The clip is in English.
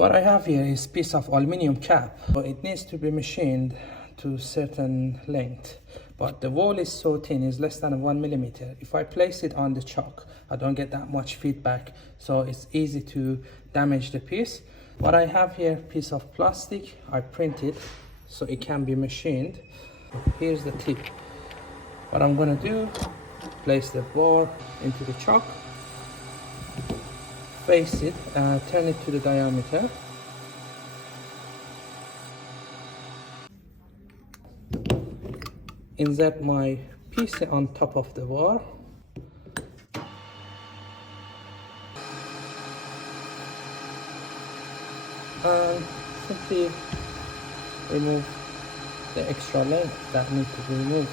What I have here is piece of aluminium cap. So it needs to be machined to certain length, but the wall is so thin, it's less than 1 millimeter. If I place it on the chalk, I don't get that much feedback, so it's easy to damage the piece. What I have here, piece of plastic, I printed so it can be machined. Here's the tip. What I'm gonna do, place the bore into the chalk, face it, turn it to the diameter. Insert my piece on top of the bar. And simply remove the extra length that needs to be removed.